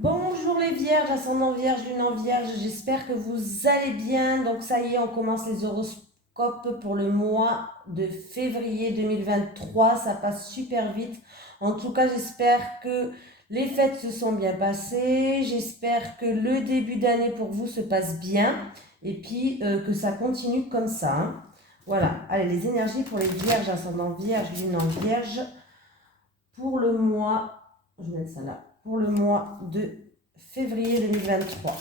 Bonjour les vierges, ascendant vierge, lune en vierge, j'espère que vous allez bien. Donc ça y est, on commence les horoscopes pour le mois de février 2023, ça passe super vite. En tout cas, j'espère que les fêtes se sont bien passées, j'espère que le début d'année pour vous se passe bien et puis que ça continue comme ça, hein. Voilà, allez, les énergies pour les vierges, ascendant vierge, lune en vierge, pour le mois, je vais mettre ça là, pour le mois de février 2023.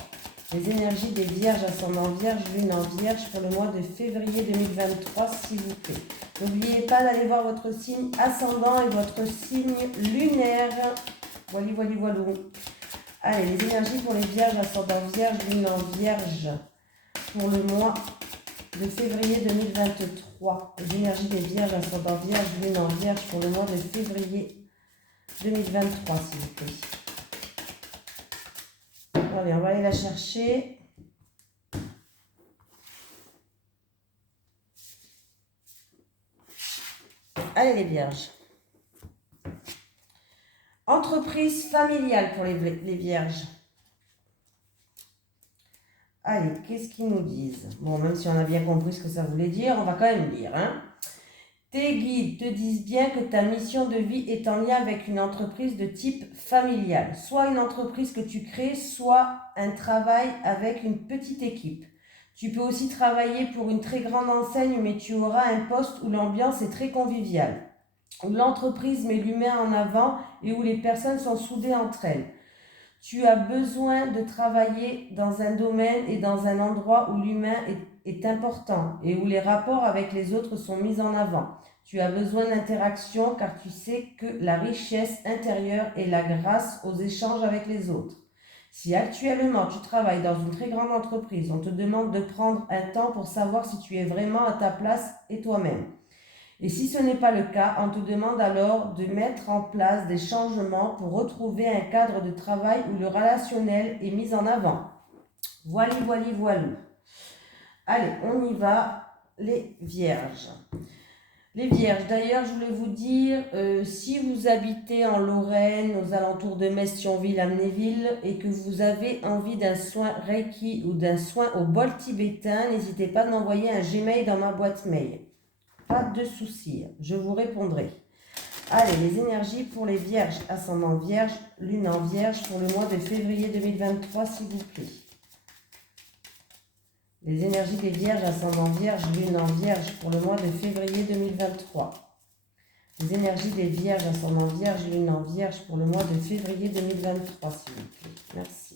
Les énergies des vierges, ascendant vierge, lune en vierge pour le mois de février 2023, s'il vous plaît. N'oubliez pas d'aller voir votre signe ascendant et votre signe lunaire. Voilà, voilà, voilà. Allez, les énergies pour les vierges, ascendant vierge, lune en vierge pour le mois de février 2023. Les énergies des vierges, ascendant vierge, lune en vierge pour le mois de février 2023, s'il vous plaît. Allez, on va aller la chercher. Allez les vierges. Entreprise familiale pour les vierges. Allez, qu'est-ce qu'ils nous disent? Bon, même si on a bien compris ce que ça voulait dire, on va quand même lire, hein. Tes guides te disent bien que ta mission de vie est en lien avec une entreprise de type familial. Soit une entreprise que tu crées, soit un travail avec une petite équipe. Tu peux aussi travailler pour une très grande enseigne, mais tu auras un poste où l'ambiance est très conviviale, où l'entreprise met l'humain en avant et où les personnes sont soudées entre elles. Tu as besoin de travailler dans un domaine et dans un endroit où l'humain est important et où les rapports avec les autres sont mis en avant. Tu as besoin d'interaction car tu sais que la richesse intérieure est la grâce aux échanges avec les autres. Si actuellement tu travailles dans une très grande entreprise, on te demande de prendre un temps pour savoir si tu es vraiment à ta place et toi-même. Et si ce n'est pas le cas, on te demande alors de mettre en place des changements pour retrouver un cadre de travail où le relationnel est mis en avant. Voilà, voilà, voilà. Allez, on y va, les vierges. Les vierges, d'ailleurs, je voulais vous dire, si vous habitez en Lorraine, aux alentours de Metz, Thionville, Amnéville, et que vous avez envie d'un soin Reiki ou d'un soin au bol tibétain, n'hésitez pas à m'envoyer un Gmail dans ma boîte mail. Pas de soucis, je vous répondrai. Allez, les énergies pour les vierges, ascendant vierge, lune en vierge pour le mois de février 2023, s'il vous plaît. Les énergies des vierges, ascendant vierge, lune en vierge pour le mois de février 2023. Les énergies des vierges, ascendant vierge, lune en vierge pour le mois de février 2023, s'il vous plaît. Merci.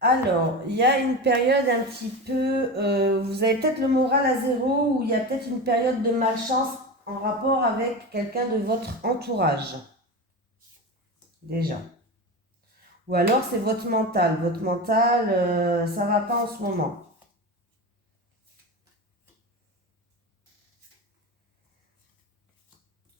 Alors, il y a une période un petit peu, vous avez peut-être le moral à zéro, ou il y a peut-être une période de malchance en rapport avec quelqu'un de votre entourage. Déjà. Ou alors c'est votre mental. Votre mental, ça va pas en ce moment.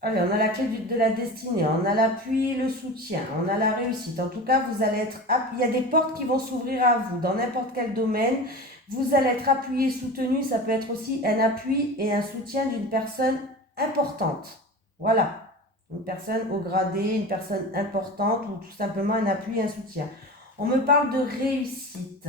Allez, on a la clé de la destinée, on a l'appui, le soutien, on a la réussite. En tout cas, vous allez être, il y a des portes qui vont s'ouvrir à vous dans n'importe quel domaine. Vous allez être appuyé, soutenu. Ça peut être aussi un appui et un soutien d'une personne importante. Voilà, une personne au gradé, une personne importante ou tout simplement un appui et un soutien. On me parle de réussite.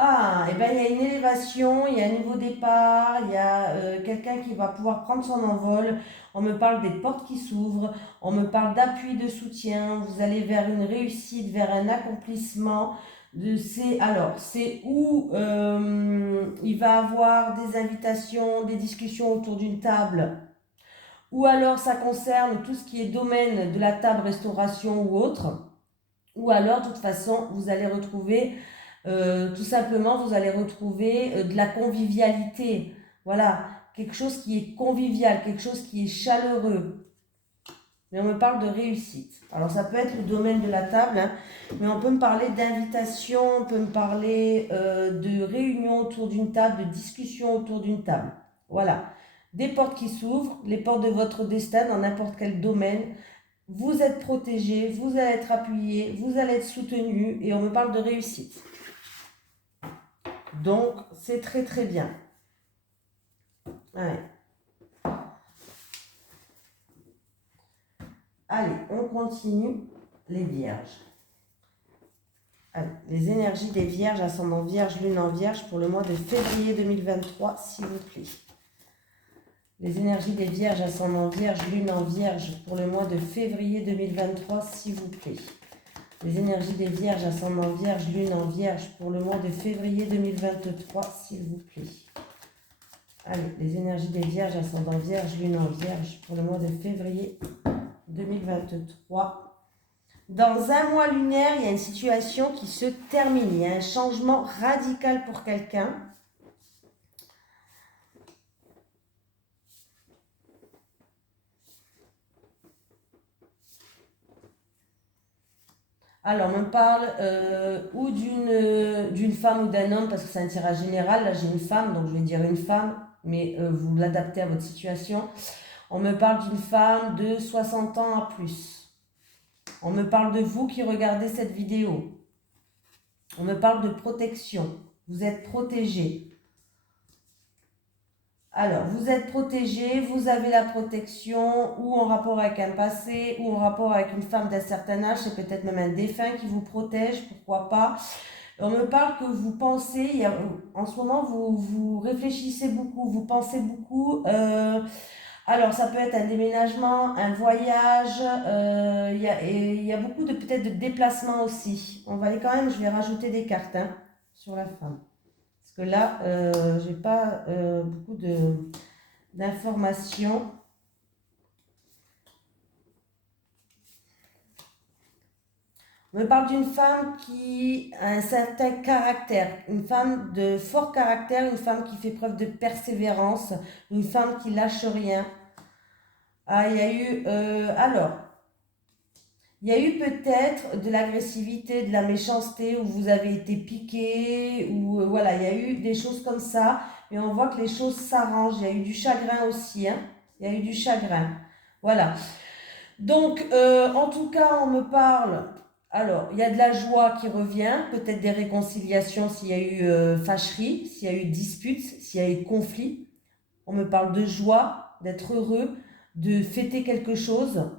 Ah, et bien il y a une élévation, il y a un nouveau départ, il y a quelqu'un qui va pouvoir prendre son envol. On me parle des portes qui s'ouvrent, on me parle d'appui, de soutien. Vous allez vers une réussite, vers un accomplissement. C'est où il va avoir des invitations, des discussions autour d'une table. Ou alors ça concerne tout ce qui est domaine de la table, restauration ou autre. Ou alors, de toute façon, vous allez retrouver tout simplement, vous allez retrouver de la convivialité. Voilà, quelque chose qui est convivial, quelque chose qui est chaleureux. Mais on me parle de réussite. Alors ça peut être le domaine de la table, hein, mais on peut me parler d'invitation, on peut me parler de réunion autour d'une table, de discussion autour d'une table. Voilà, des portes qui s'ouvrent, les portes de votre destin dans n'importe quel domaine. Vous êtes protégé, vous allez être appuyé, vous allez être soutenu et on me parle de réussite. Donc, c'est très très bien. Ouais. Allez, on continue les vierges. Allez, les énergies des vierges, ascendant vierge, lune en vierge pour le mois de février 2023, s'il vous plaît. Les énergies des vierges, ascendant vierge, lune en vierge pour le mois de février 2023, s'il vous plaît. Les énergies des vierges, ascendant vierge, lune en vierge pour le mois de février 2023, s'il vous plaît. Allez, les énergies des vierges, ascendant vierge, lune en vierge pour le mois de février 2023. Dans un mois lunaire, il y a une situation qui se termine. Il y a un changement radical pour quelqu'un. Alors, on me parle ou d'une femme ou d'un homme, parce que c'est un tirage général. Là, j'ai une femme, donc je vais dire une femme, mais vous l'adaptez à votre situation. On me parle d'une femme de 60 ans à plus. On me parle de vous qui regardez cette vidéo. On me parle de protection. Vous êtes protégé. Alors, vous êtes protégé, vous avez la protection, ou en rapport avec un passé, ou en rapport avec une femme d'un certain âge, c'est peut-être même un défunt qui vous protège, pourquoi pas. On me parle que vous pensez, en ce moment, vous réfléchissez beaucoup, vous pensez beaucoup. Alors, ça peut être un déménagement, un voyage, il y a beaucoup de peut-être de déplacements aussi. On va aller quand même, je vais rajouter des cartes sur la femme. Parce que là, j'ai pas beaucoup d'informations. On me parle d'une femme qui a un certain caractère, une femme de fort caractère, une femme qui fait preuve de persévérance, une femme qui lâche rien. Ah, il y a eu, il y a eu peut-être de l'agressivité, de la méchanceté, où vous avez été piqué, ou voilà, il y a eu des choses comme ça, mais on voit que les choses s'arrangent. Il y a eu du chagrin aussi, il y a eu du chagrin. Voilà. Donc, en tout cas, on me parle. Alors, il y a de la joie qui revient, peut-être des réconciliations s'il y a eu fâcherie, s'il y a eu dispute, s'il y a eu conflit. On me parle de joie, d'être heureux, de fêter quelque chose.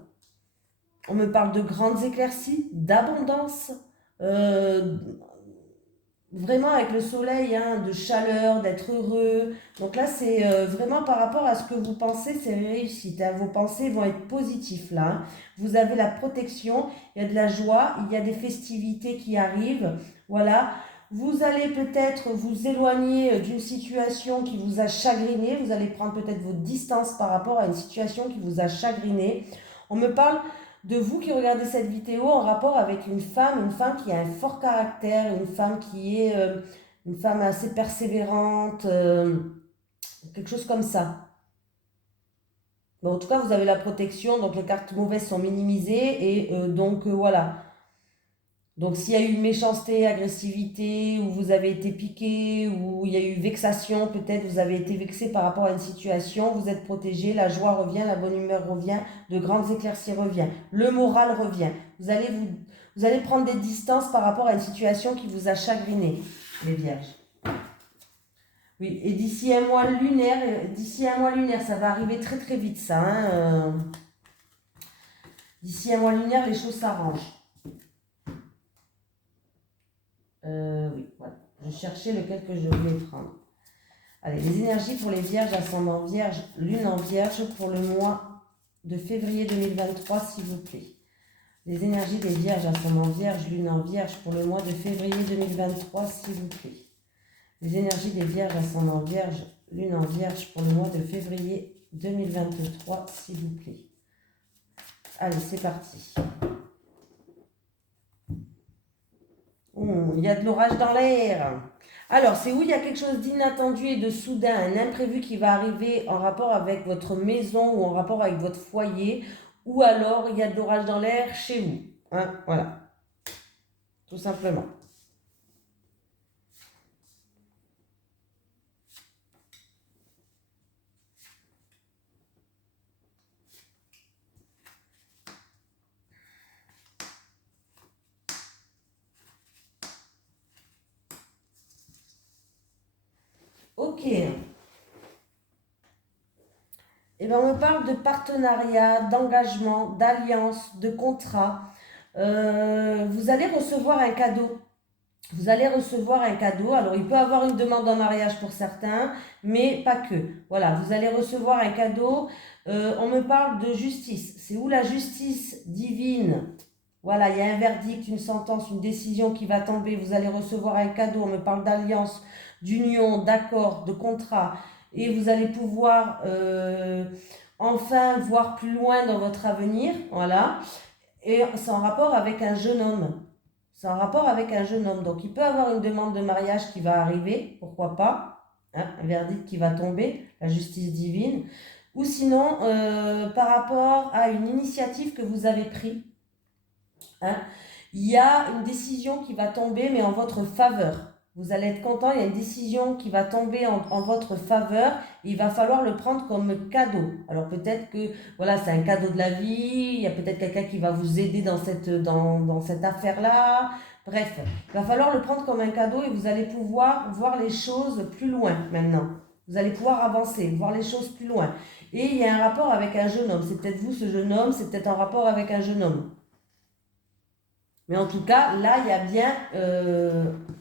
On me parle de grandes éclaircies, d'abondance, euh, vraiment avec le soleil, de chaleur, d'être heureux. Donc là, c'est vraiment par rapport à ce que vous pensez, c'est réussite. Vos pensées vont être positives là. Vous avez la protection, il y a de la joie, il y a des festivités qui arrivent. Voilà. Vous allez peut-être vous éloigner d'une situation qui vous a chagriné. Vous allez prendre peut-être vos distances par rapport à une situation qui vous a chagriné. On me parle de vous qui regardez cette vidéo en rapport avec une femme qui a un fort caractère, une femme qui est une femme assez persévérante, quelque chose comme ça. Bon, en tout cas, vous avez la protection, donc les cartes mauvaises sont minimisées et donc voilà. Donc s'il y a eu méchanceté, agressivité, ou vous avez été piqué, ou il y a eu vexation, peut-être vous avez été vexé par rapport à une situation, vous êtes protégé, la joie revient, la bonne humeur revient, de grandes éclaircies revient, le moral revient. Vous allez prendre des distances par rapport à une situation qui vous a chagriné, les vierges. Oui, et d'ici un mois lunaire, ça va arriver très très vite ça. D'ici un mois lunaire, les choses s'arrangent. Oui, voilà. Je cherchais lequel que je voulais prendre. Allez, les énergies pour les vierges, ascendant vierge, lune en vierge pour le mois de février 2023, s'il vous plaît. Les énergies des vierges, ascendant vierge, lune en vierge pour le mois de février 2023, s'il vous plaît. Les énergies des vierges, ascendant vierge, lune en vierge pour le mois de février 2023, s'il vous plaît. Allez, c'est parti. Il y a de l'orage dans l'air. Alors, c'est où il y a quelque chose d'inattendu et de soudain, un imprévu qui va arriver en rapport avec votre maison ou en rapport avec votre foyer, ou alors il y a de l'orage dans l'air chez vous. Voilà, tout simplement. Ok. Eh ben, on me parle de partenariat, d'engagement, d'alliance, de contrat. Vous allez recevoir un cadeau. Vous allez recevoir un cadeau. Alors, il peut avoir une demande en mariage pour certains, mais pas que. Voilà, vous allez recevoir un cadeau. On me parle de justice. C'est où la justice divine? Voilà, il y a un verdict, une sentence, une décision qui va tomber. Vous allez recevoir un cadeau. On me parle d'alliance, d'union, d'accord, de contrat. Et vous allez pouvoir enfin voir plus loin dans votre avenir. Voilà. Et c'est en rapport avec un jeune homme. C'est en rapport avec un jeune homme. Donc, il peut avoir une demande de mariage qui va arriver, pourquoi pas, hein, un verdict qui va tomber, la justice divine. Ou sinon, par rapport à une initiative que vous avez prise, hein, il y a une décision qui va tomber, mais en votre faveur. Vous allez être content, il y a une décision qui va tomber en votre faveur. Et il va falloir le prendre comme cadeau. Alors peut-être que voilà, c'est un cadeau de la vie, il y a peut-être quelqu'un qui va vous aider dans cette affaire-là. Bref, il va falloir le prendre comme un cadeau et vous allez pouvoir voir les choses plus loin maintenant. Vous allez pouvoir avancer, voir les choses plus loin. Et il y a un rapport avec un jeune homme. C'est peut-être vous ce jeune homme, c'est peut-être un rapport avec un jeune homme. Mais en tout cas, là, il y a bien,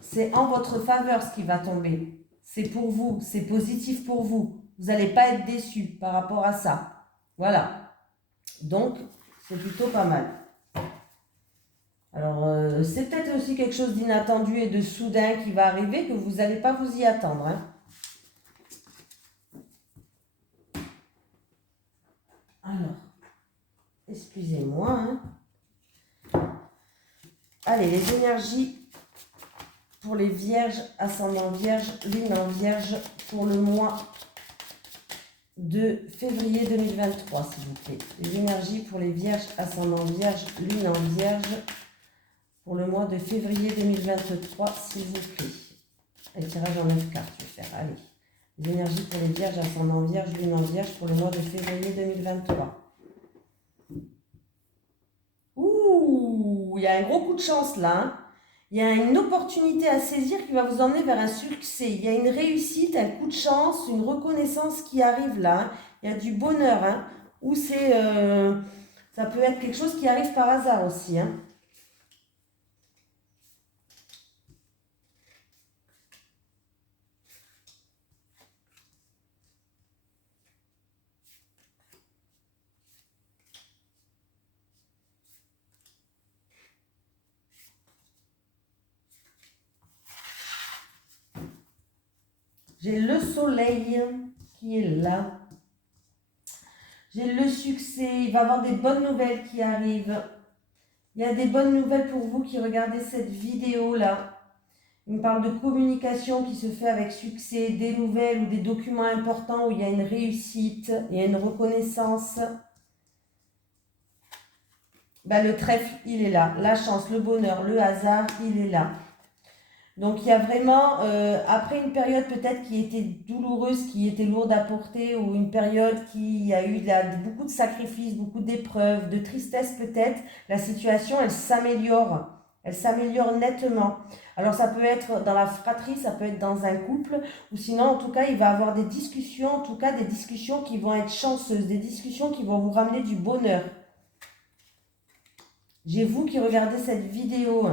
c'est en votre faveur ce qui va tomber. C'est pour vous, c'est positif pour vous. Vous n'allez pas être déçu par rapport à ça. Voilà. Donc, c'est plutôt pas mal. Alors, c'est peut-être aussi quelque chose d'inattendu et de soudain qui va arriver que vous n'allez pas vous y attendre. Hein. Alors, excusez-moi, hein. Allez, les énergies pour les vierges, ascendant vierge, lune en vierge, pour le mois de février 2023, s'il vous plaît. Les énergies pour les vierges, ascendant vierge, lune en vierge, pour le mois de février 2023, s'il vous plaît. Et le tirage en 9 cartes, je vais faire. Allez. Les énergies pour les vierges, ascendant vierge, lune en vierge, pour le mois de février 2023. Il y a un gros coup de chance là. Hein. Il y a une opportunité à saisir qui va vous emmener vers un succès. Il y a une réussite, un coup de chance, une reconnaissance qui arrive là. Hein. Il y a du bonheur. Hein. Ou c'est, ça peut être quelque chose qui arrive par hasard aussi. Hein. J'ai le soleil qui est là. J'ai le succès. Il va y avoir des bonnes nouvelles qui arrivent. Il y a des bonnes nouvelles pour vous qui regardez cette vidéo-là. Il me parle de communication qui se fait avec succès, des nouvelles ou des documents importants où il y a une réussite, il y a une reconnaissance. Ben, le trèfle, il est là. La chance, le bonheur, le hasard, il est là. Donc, il y a vraiment, après une période peut-être qui était douloureuse, qui était lourde à porter, ou une période qui a eu beaucoup de sacrifices, beaucoup d'épreuves, de tristesse peut-être, la situation, elle s'améliore. Elle s'améliore nettement. Alors, ça peut être dans la fratrie, ça peut être dans un couple, ou sinon, en tout cas, il va y avoir des discussions, en tout cas, des discussions qui vont être chanceuses, des discussions qui vont vous ramener du bonheur. J'ai vous qui regardez cette vidéo.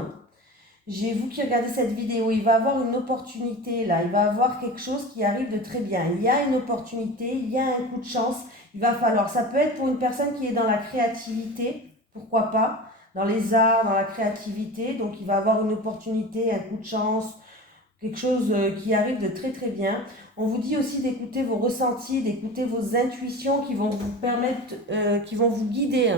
J'ai vous qui regardez cette vidéo, il va avoir une opportunité là, il va avoir quelque chose qui arrive de très bien. Il y a une opportunité, il y a un coup de chance, il va falloir. Ça peut être pour une personne qui est dans la créativité, pourquoi pas, dans les arts, dans la créativité. Donc il va avoir une opportunité, un coup de chance, quelque chose qui arrive de très très bien. On vous dit aussi d'écouter vos ressentis, d'écouter vos intuitions qui vont vous permettre, qui vont vous guider.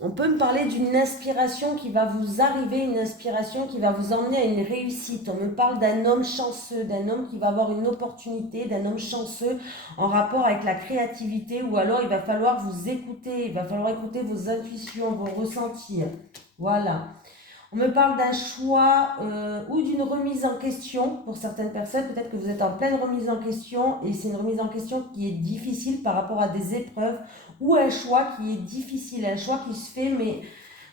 On peut me parler d'une inspiration qui va vous arriver, une inspiration qui va vous emmener à une réussite. On me parle d'un homme chanceux, d'un homme qui va avoir une opportunité, d'un homme chanceux en rapport avec la créativité, ou alors il va falloir vous écouter, il va falloir écouter vos intuitions, vos ressentis. Voilà. On me parle d'un choix ou d'une remise en question pour certaines personnes. Peut-être que vous êtes en pleine remise en question et c'est une remise en question qui est difficile par rapport à des épreuves, ou un choix qui est difficile, un choix qui se fait, mais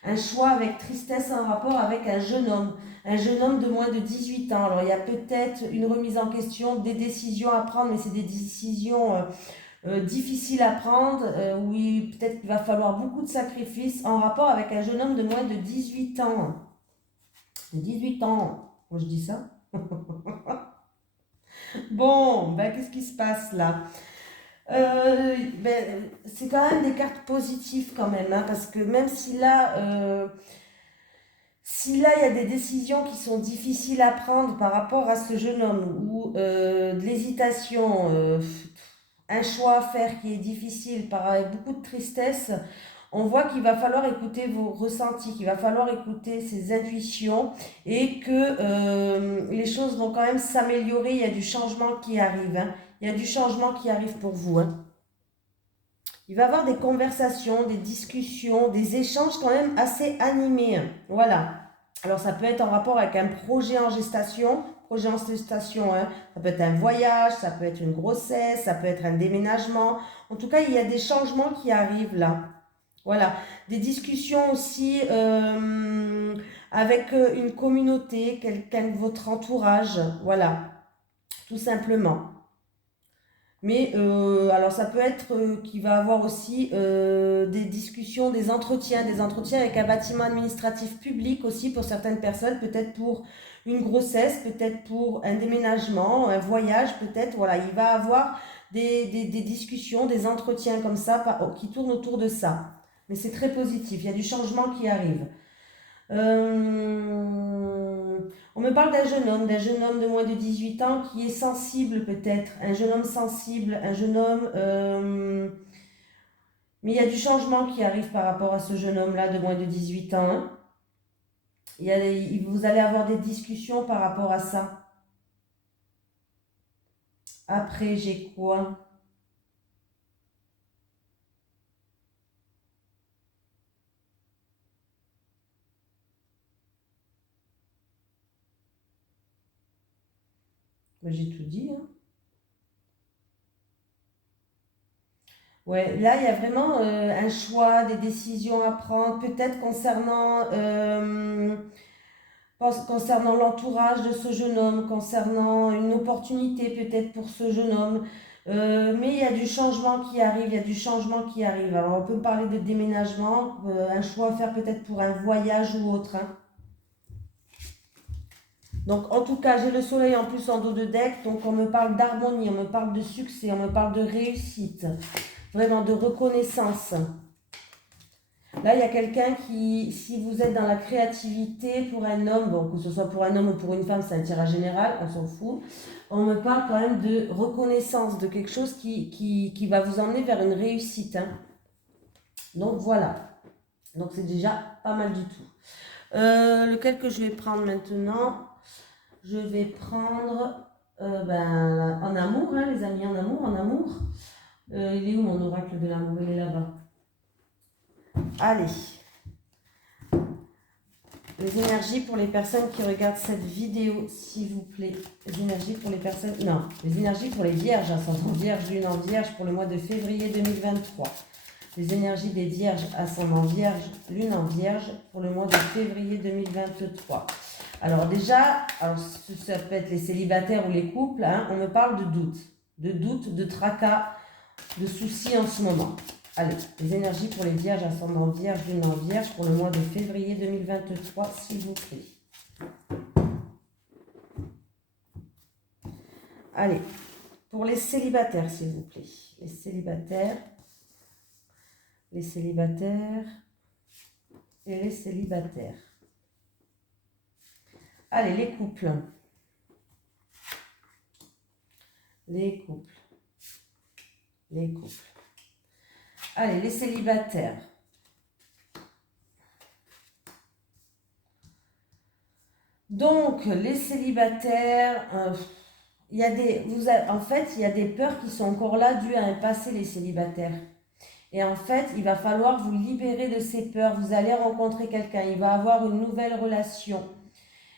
un choix avec tristesse en rapport avec un jeune homme de moins de 18 ans. Alors il y a peut-être une remise en question, des décisions à prendre, mais c'est des décisions difficile à prendre, où peut-être qu'il va falloir beaucoup de sacrifices en rapport avec un jeune homme de moins de 18 ans. De 18 ans, quand je dis ça. Bon, ben, qu'est-ce qui se passe là? C'est quand même des cartes positives quand même, hein, parce que même si là il y a des décisions qui sont difficiles à prendre par rapport à ce jeune homme, ou de l'hésitation, un choix à faire qui est difficile, avec beaucoup de tristesse, on voit qu'il va falloir écouter vos ressentis, qu'il va falloir écouter ses intuitions, et que les choses vont quand même s'améliorer. Il y a du changement qui arrive, hein. Il y a du changement qui arrive pour vous, hein. Il va y avoir des conversations, des discussions, des échanges quand même assez animés, hein. Voilà. Alors ça peut être en rapport avec un projet en gestation, hein. Ça peut être un voyage, ça peut être une grossesse, ça peut être un déménagement. En tout cas, il y a des changements qui arrivent là. Voilà, des discussions aussi avec une communauté, quelqu'un de votre entourage, voilà, tout simplement. Mais alors ça peut être qu'il va avoir aussi des discussions, des entretiens avec un bâtiment administratif public aussi pour certaines personnes, peut-être pour une grossesse, peut-être pour un déménagement, un voyage, peut-être, voilà, il va avoir des discussions, des entretiens comme ça qui tournent autour de ça. Mais c'est très positif, il y a du changement qui arrive. On me parle d'un jeune homme de moins de 18 ans qui est sensible peut-être, un jeune homme sensible, un jeune homme... mais il y a du changement qui arrive par rapport à ce jeune homme-là de moins de 18 ans, hein. Vous allez avoir des discussions par rapport à ça. Après, j'ai quoi? J'ai tout dit, hein. Ouais, là, il y a vraiment un choix, des décisions à prendre, peut-être concernant l'entourage de ce jeune homme, concernant une opportunité peut-être pour ce jeune homme. Mais il y a du changement qui arrive, il y a du changement qui arrive. Alors, on peut parler de déménagement, un choix à faire peut-être pour un voyage ou autre, hein. Donc, en tout cas, j'ai le soleil en plus en dos de deck, donc on me parle d'harmonie, on me parle de succès, on me parle de réussite, vraiment de reconnaissance. Là, il y a quelqu'un qui, si vous êtes dans la créativité pour un homme, bon, que ce soit pour un homme ou pour une femme, c'est un tirage général, on s'en fout. On me parle quand même de reconnaissance, de quelque chose qui va vous emmener vers une réussite, hein. Donc voilà. Donc c'est déjà pas mal du tout. Lequel que je vais prendre maintenant? Je vais prendre en amour, hein, les amis, en amour. Il est où mon oracle de l'amour? Il est là-bas. Allez. Les énergies pour les personnes qui regardent cette vidéo, s'il vous plaît. Les énergies pour les personnes... Non, les énergies pour les vierges, ascendant vierge, lune en vierge, pour le mois de février 2023. Les énergies des vierges, ascendant vierge, lune en vierge, pour le mois de février 2023. Alors déjà, ça peut être les célibataires ou les couples, hein, on me parle de doute. De tracas, de soucis en ce moment. Allez, les énergies pour les vierges, ascendant vierge, lune en vierge, pour le mois de février 2023, s'il vous plaît. Allez, pour les célibataires, s'il vous plaît. Les célibataires et les célibataires. Allez, les couples. Allez, les célibataires. Donc, les célibataires, il y a des peurs qui sont encore là dues à un passé, les célibataires. Et en fait, il va falloir vous libérer de ces peurs. Vous allez rencontrer quelqu'un, il va avoir une nouvelle relation.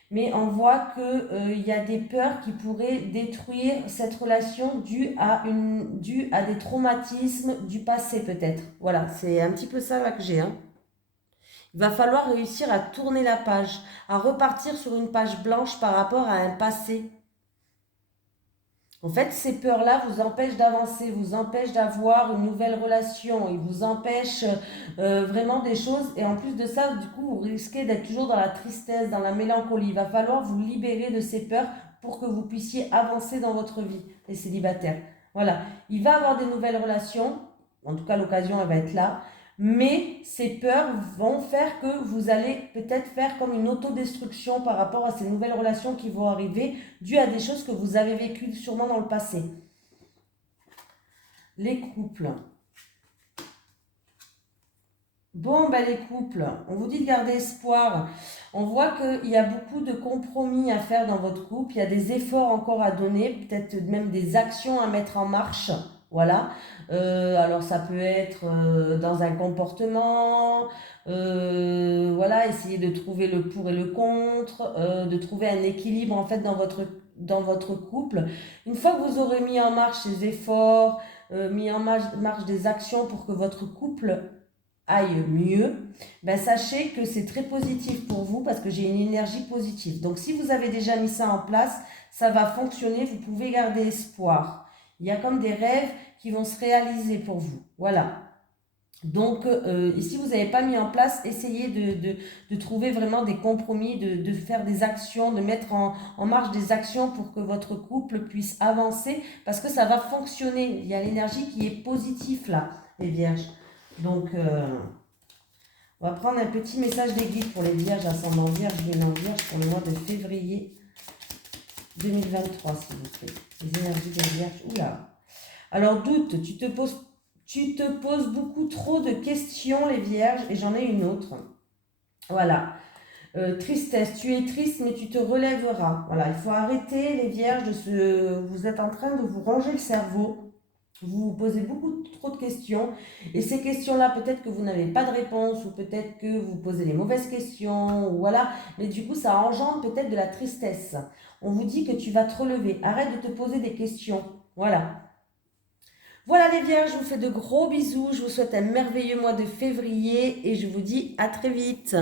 Mais on voit qu'il y a des peurs qui pourraient détruire cette relation due à des traumatismes du passé peut-être. Voilà, c'est un petit peu ça là que j'ai, hein. Il va falloir réussir à tourner la page, à repartir sur une page blanche par rapport à un passé. En fait, ces peurs-là vous empêchent d'avancer, vous empêchent d'avoir une nouvelle relation, ils vous empêchent vraiment des choses. Et en plus de ça, du coup, vous risquez d'être toujours dans la tristesse, dans la mélancolie. Il va falloir vous libérer de ces peurs pour que vous puissiez avancer dans votre vie, les célibataires. Voilà, il va avoir des nouvelles relations, en tout cas l'occasion, elle va être là. Mais ces peurs vont faire que vous allez peut-être faire comme une autodestruction par rapport à ces nouvelles relations qui vont arriver dû à des choses que vous avez vécues sûrement dans le passé. Les couples. Bon, ben les couples, on vous dit de garder espoir. On voit qu'il y a beaucoup de compromis à faire dans votre couple, il y a des efforts encore à donner, peut-être même des actions à mettre en marche. Voilà. Alors ça peut être dans un comportement, voilà, essayer de trouver le pour et le contre, de trouver un équilibre en fait dans votre couple. Une fois que vous aurez mis en marche ces efforts, mis en marche des actions pour que votre couple aille mieux, ben sachez que c'est très positif pour vous parce que j'ai une énergie positive. Donc si vous avez déjà mis ça en place, ça va fonctionner, vous pouvez garder espoir. Il y a comme des rêves qui vont se réaliser pour vous. Voilà. Donc, si vous n'avez pas mis en place, essayez de trouver vraiment des compromis, de faire des actions, de mettre en marche des actions pour que votre couple puisse avancer parce que ça va fonctionner. Il y a l'énergie qui est positive là, les vierges. Donc, on va prendre un petit message des guides pour les vierges, ascendant vierge, luminant vierge pour le mois de février 2023, s'il vous plaît. Les énergies des vierges. Oula. Alors, doute, tu te poses beaucoup trop de questions, les vierges, et j'en ai une autre. Voilà. Tristesse, tu es triste, mais tu te relèveras. Voilà, il faut arrêter, les vierges, vous êtes en train de vous ronger le cerveau. Vous vous posez beaucoup trop de questions et ces questions-là, peut-être que vous n'avez pas de réponse ou peut-être que vous posez les mauvaises questions, ou voilà, mais du coup, ça engendre peut-être de la tristesse. On vous dit que tu vas te relever. Arrête de te poser des questions. Voilà. Voilà les vierges, je vous fais de gros bisous. Je vous souhaite un merveilleux mois de février et je vous dis à très vite.